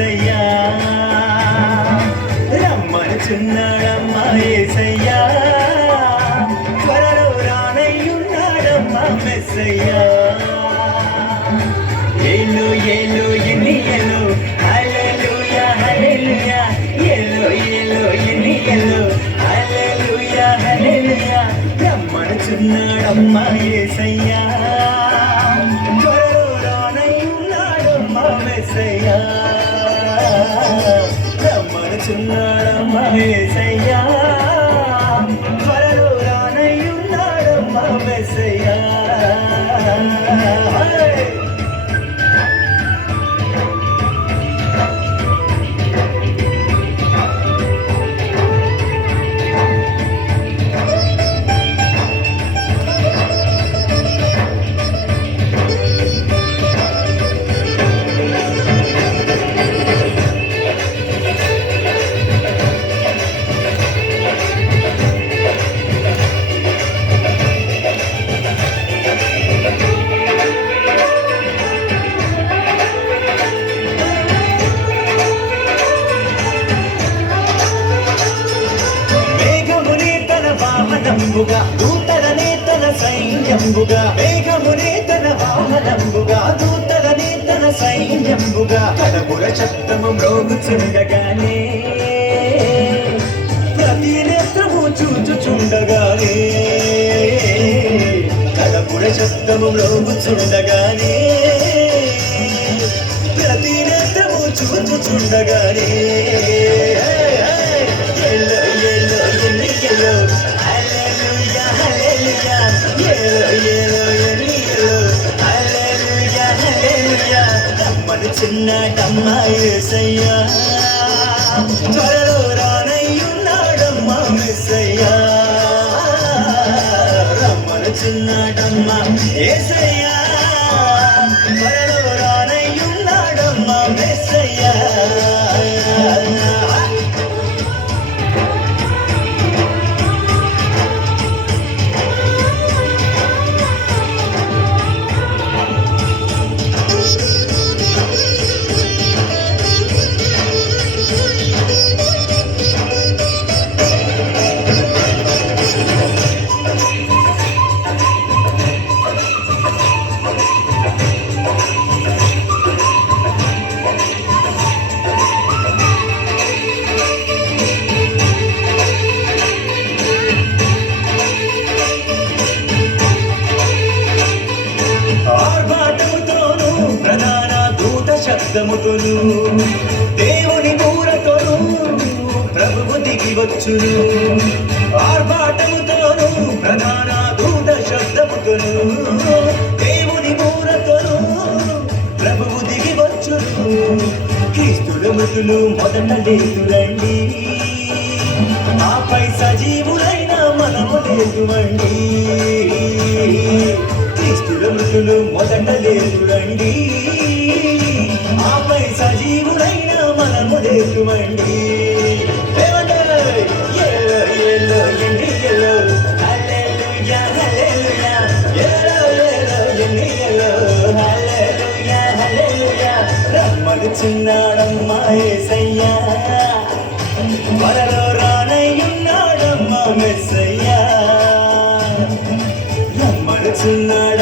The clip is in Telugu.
యేసయ్యా రమ్మనుచున్నాడమ్మా యేసయ్యా త్వరలో రానయ్యున్నాడమ్మా మెస్సయ్యా ఏలో ఏలో ఎన్ని ఏలో హల్లెలూయా హల్లెలూయా ఏలో ఏలో ఎన్ని ఏలో హల్లెలూయా హల్లెలూయా రమ్మనుచున్నాడమ్మా యేసయ్యా త్వరలో రానయ్యున్నాడమ్మా మెస్సయ్యా రమ్మనుచున్నాడమ్మా యేసయ్యా త్వరలో రానయ్యున్నాడమ్మా మెస్సయ్యా దూతలనే తన సైన్యంబుగా మేఘమునే తన వాహనంబుగా దూతలనే తన సైన్యంబుగా కడపుర శబ్దము మ్రోగుచుండగానే ప్రతి నేత్రము చూచుచుండగానే కడపుర శబ్దము మ్రోగుచుండగానే ప్రతి నేత్రము చూచుచుండగానే ఎల్లో ఎల్లో ఎన్ని ఎల్లో రమ్మనుచున్నాడమ్మా యేసయ్యా త్వరలో రానయ్యున్నాడమ్మా మెస్సయ్యా రమ్మనుచున్నాడమ్మా యేసయ్యా త్వరలో రానయ్యున్నాడమ్మా మెస్సయ్యా శబ్దముతోను దేవుని మూరతోను ప్రభువు దిగి వచ్చును ఆర్భాటముతోను ప్రధాన దూత శబ్దముతోను దేవుని మూరతోను ప్రభువు దిగి వచ్చును క్రీస్తుల మృతులు మొదట లేదురండి ఆపై సజీవులైన మనము లేదువండి క్రీస్తుల మృతులు మొదట లేదురండి ఆపై సజీవులైన మనము లేదువండి రమ్మనుచున్నాడమ్మా యేసయ్యా త్వరలో రానయ్యున్నాడమ్మా మెస్సయ్యా రమ్మనుచున్నాడు